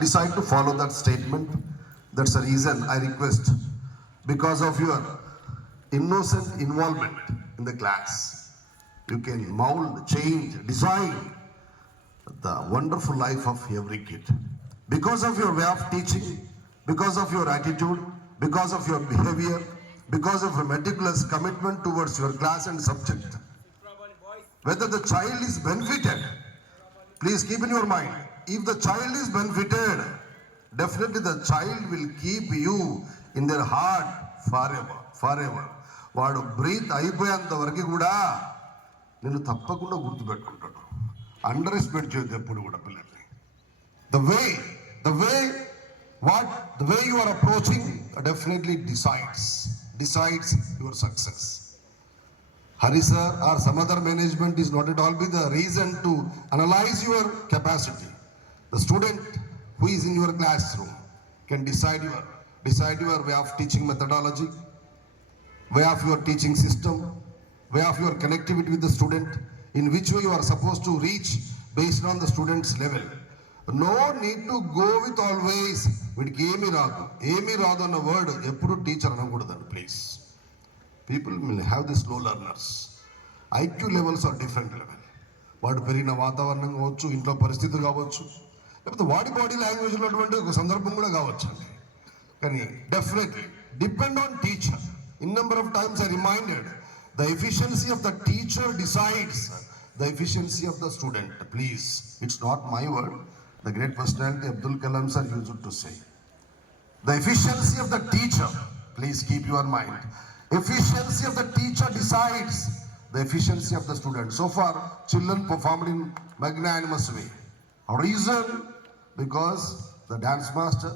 decide to follow that statement. That's the reason I request, because of your innocent involvement in the class, you can mold, change, design the wonderful life of every kid. Because of your way of teaching, because of your attitude, because of your behavior, because of your meticulous commitment towards your class and subject, whether the child is benefited, please keep in your mind, if the child is benefited, definitely the child will keep you in their heart forever. వాడు breath అయిపోయేంత వరకు కూడా నేను తప్పకుండా గుర్తుపెట్టుకుంటాడు. Under estimate చేయొద్దు ఎప్పుడు కూడా పిల్లల్ని. The way you are approaching definitely decides your success. Hari sir or some other management is not at all be the reason to analyze your capacity. The student who is in your classroom can decide your way of teaching methodology, way of your teaching system, way of your connectivity with the student, in which way you are supposed to reach based on the student's level. No need to go with always వీడికి ఏమీ రాదు అన్న word ఎప్పుడు teacher అనకూడదండి please. People will have the slow learners. IQ levels are different level. వాడు పెరిగిన వాతావరణం కావచ్చు, ఇంట్లో పరిస్థితులు కావచ్చు, లేకపోతే బాడీ లాంగ్వేజ్ ఉన్నటువంటి ఒక సందర్భం కూడా కావచ్చు అండి. కానీ definitely depend on teacher. In number of times I reminded the efficiency of the teacher decides the efficiency of the student. Please, it's not my word. The great personality Abdul Kalam sir used to say, the efficiency of the teacher, please keep your mind, efficiency of the teacher decides the efficiency of the student. So far children performed in magnanimous way. Reason, because the dance master,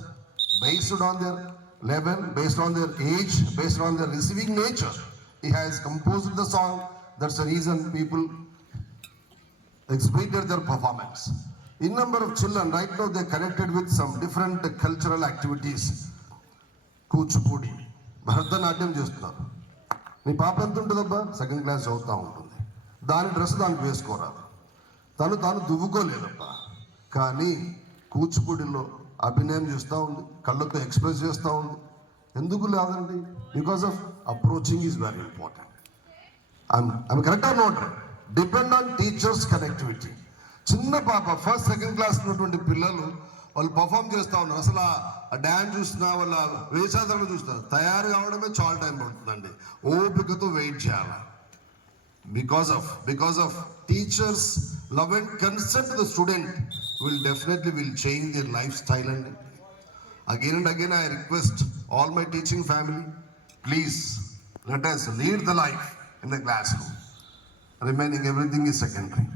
based on their level, based on their age, based on their receiving nature, he has composed the song. That's the reason people exhibited their performance. In number of children right now, they connected with some different cultural activities. Kuchipudi, Bharatanatyam చేస్తున్నారు. మీ పాప ఎంత ఉంటుందబ్బా? Second class చదువుతూ ఉంటుంది. దాని dress దానికి వేసుకోరాదు, తాను దువ్వుకోలేదబ్బా. కానీ కూచిపూడిలో అభినయం చేస్తూ ఉంది, కళ్ళతో ఎక్స్ప్రెస్ చేస్తూ ఉంది. ఎందుకు లేదండి? Because of approaching is very important. I'm correct or not? Depend on teachers connectivity. చిన్న పాప ఫస్ట్ సెకండ్ క్లాస్ ఉన్నటువంటి పిల్లలు వాళ్ళు పర్ఫామ్ చేస్తూ ఉన్నారు. అసలు ఆ డ్యాన్స్ చూసినా, వాళ్ళ వేషాధారణ చూసినా తయారు కావడమే చాలా టైం పడుతుందండి. ఓపికతో వెయిట్ చేయాలి. Because of teachers love and consent, the student will definitely change their lifestyle. And again I request all my teaching family, please let us lead the life in the classroom. Remaining everything is secondary.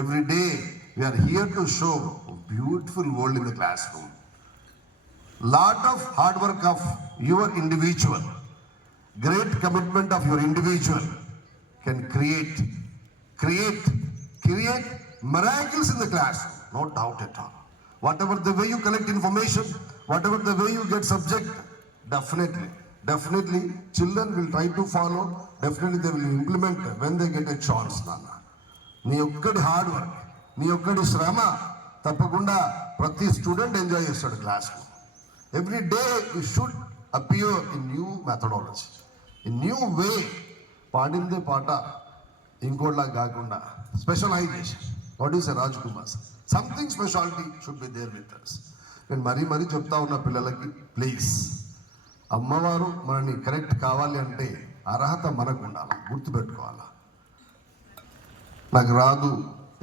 Every day we are here to show a beautiful world in the classroom. Lot of hard work of your individual, great commitment of your individual can create miracles in the classroom, no doubt at all. Whatever the way you collect information, whatever the way you get subject, definitely children will try to follow, definitely they will implement when they get a chance. Nana, నీ ఒక్కడి hard work, నీ ఒక్కడి శ్రమ తప్పకుండా ప్రతి student enjoy చేస్తాడు క్లాస్లో. Every day you should appear in new methodology, in new way. పాడిందే పాట ఇంకోటిలా కాకుండా specialisation. What is Raj Kumar sir, something speciality should be there with us. నేను మరీ చెప్తా ఉన్న పిల్లలకి, ప్లీజ్, అమ్మవారు మనని కరెక్ట్ కావాలి అంటే అర్హత మనకు ఉండాలి, గుర్తుపెట్టుకోవాలి. నాకు రాదు,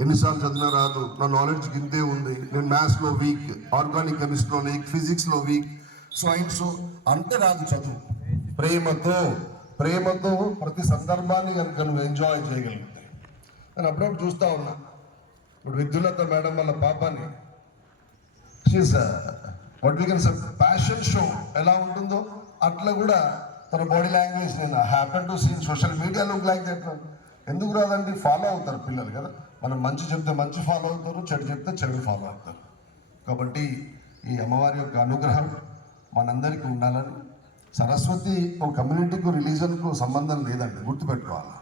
ఎన్నిసార్లు చదివినా రాదు, నా నాలెడ్జ్ గింతే ఉంది, నేను మ్యాథ్స్లో వీక్, ఆర్గానిక్ కెమిస్ట్రీలో వీక్, ఫిజిక్స్లో వీక్, సో అంటే రాదు చదువు. ప్రేమతో ప్రతి సందర్భాన్ని కనుక నువ్వు ఎంజాయ్ చేయగలిగితే. నేను అప్పుడప్పుడు చూస్తూ ఉన్నా, ఇప్పుడు విద్యులత మేడం వాళ్ళ పాపని, she's what we can say passion show ఎలా ఉంటుందో అట్లా కూడా తన బాడీ లాంగ్వేజ్ నేను హ్యాపన్ టు సీ సోషల్ మీడియాలో లైక్ దట్. ఎందుకు రాదండి? ఫాలో అవుతారు పిల్లలు కదా. మనం మంచి చెప్తే మంచి ఫాలో అవుతారు, చెడు చెప్తే చెడు ఫాలో అవుతారు. కాబట్టి ఈ అమ్మవారి యొక్క అనుగ్రహం మనందరికీ ఉండాలని. సరస్వతి ఒక కమ్యూనిటీకు, రిలీజన్కు సంబంధం లేదండి, గుర్తుపెట్టుకోవాలి.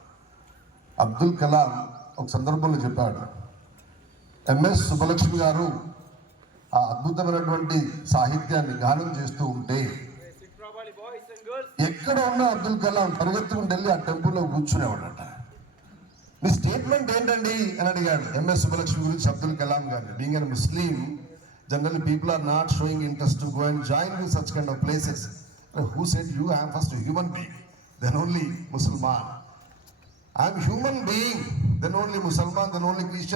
అబ్దుల్ కలాం ఒక సందర్భంలో చెప్పాడు, ఎంఎస్ సుబ్బలక్ష్మి గారు ఆ అద్భుతమైనటువంటి సాహిత్యాన్ని గానం చేస్తూ ఉంటే ఎక్కడ ఉన్న అబ్దుల్ కలాం పరిగెత్తుకుంటూ వెళ్ళి ఆ టెంపుల్లో కూర్చునేవాడట. మీ స్టేట్మెంట్ ఏంటండి అని అడిగాడు ఎంఎస్ సుబ్బలక్ష్మి గురించి అబ్దుల్ కలాం గారు. Being a Muslim, generally people are not showing interest to go and join in such kind of places. Who said you? I am first a human being, then only Muslim. I am human being, then only Muslim, then only Christian.